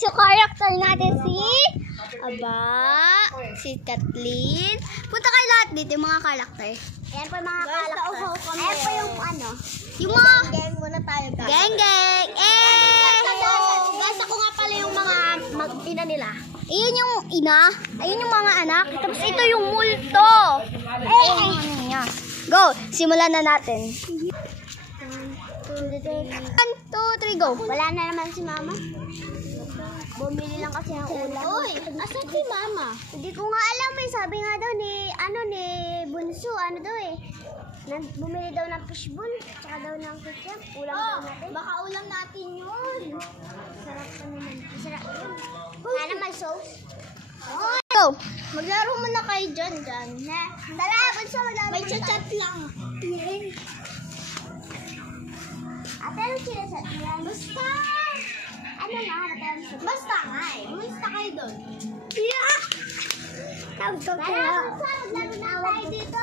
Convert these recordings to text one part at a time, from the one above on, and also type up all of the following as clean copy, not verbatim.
So, character natin si Kathleen. Punta kayo lahat dito, yung mga character. Ayan po yung mga character. Ayan po yung yung mga gang muna tayo, guys. Gang! Guys, ako nga pala yung mga mag-ina nila. Iyon yung ina. Ayun yung mga anak. Tapos ito yung multo. Go! Simulan na natin. 1, 2, 3, go. Wala na naman si mama. Bumili lang kasi ng ulam. Uy, asan si mama? Hindi ko nga alam eh. Sabi nga daw ni Bunso, bumili daw ng fishball, tsaka daw ng ketchup. Ulam daw natin. Baka ulam natin yun. Sarap pa naman. Sarap yun. Sana may sauce. Go! Maglaro mo na kayo dyan. Tara, Bunso, maglaro. May chat lang. Ate, ano sinasat niya? Basta! Basta nga eh. Basta kayo doon. Yeah! Maglaro tayo dito.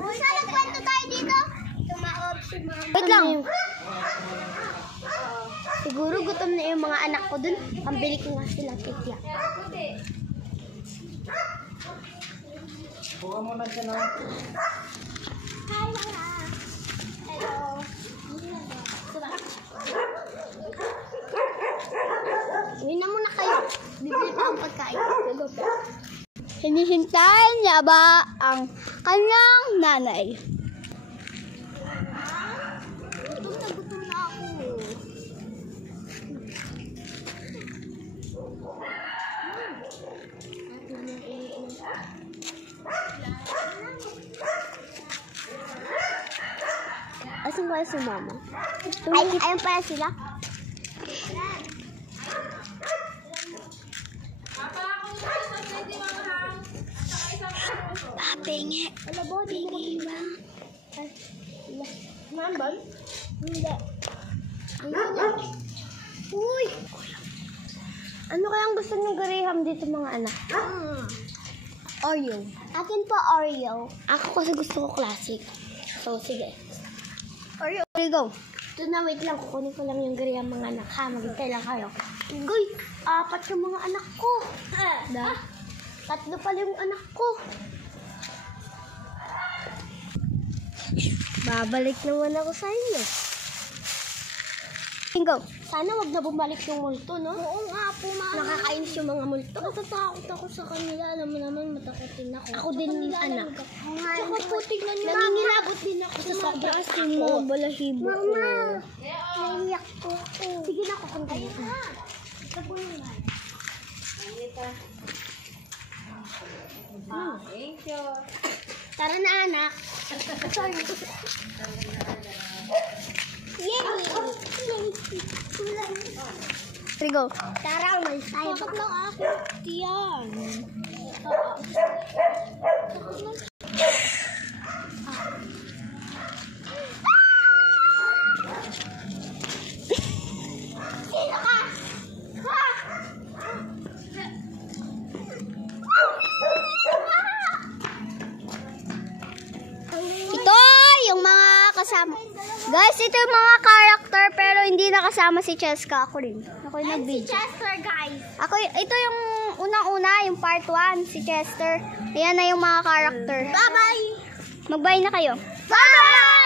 Basta nagkwento tayo dito. Tumawag si mama. Wait lang. Siguro gutom na yung mga anak ko dun. Pambili ko nga sila kekya. Buka mo na siya na. Hi, Mama. Hello. Uwi na muna kayo. Bibili pa ang pagkain. Hinihintayin niya ba ang kanyang nanay? Gutom na ako. Asan ba si mama? Ayun pala sila. Pingi. Wala ba? Di mo ba? Mambal? Hindi. Uy! Ano kayang gusto niyong gariham dito mga anak? Oreo. Akin po Oreo. Ako kasi gusto ko classic. So, sige. Oreo. Here you go. Ito na, wait lang. Kukunin ko lang yung gariham mga anak. Ha, maghintay lang kayo. Goy! 4 yung mga anak ko. Tatlo pala yung anak ko. Babalik naman ako sa inyo. Go. Sana wag na bumalik yung multo, no? Oo nga po, mama. Nakakainis yung mga multo. Natatakot ako sa kanila. Alam mo naman, matakotin ako. Ako din, anak. Tsaka po, tignan nyo. Nanginilabot din ako sa sobrang asin mo. Balahibo ko. Mama, naiyak po ako. Sige na, kukunta nyo. Ito po naman. Thank you. Tara na, anak. Sorry. Yay! Here we go. Tara, umalis tayo. Bakit lang ako? Tiyan. Sino ka? Ito yung mga kasama. Guys, ito yung mga character pero hindi nakasama si Cheska. Ako rin. Ako yung nag-video. Si Chester, guys. Ito yung unang-una, yung part 1, si Chester. Ayan na yung mga character. Bye-bye! Mag-bye na kayo. Bye!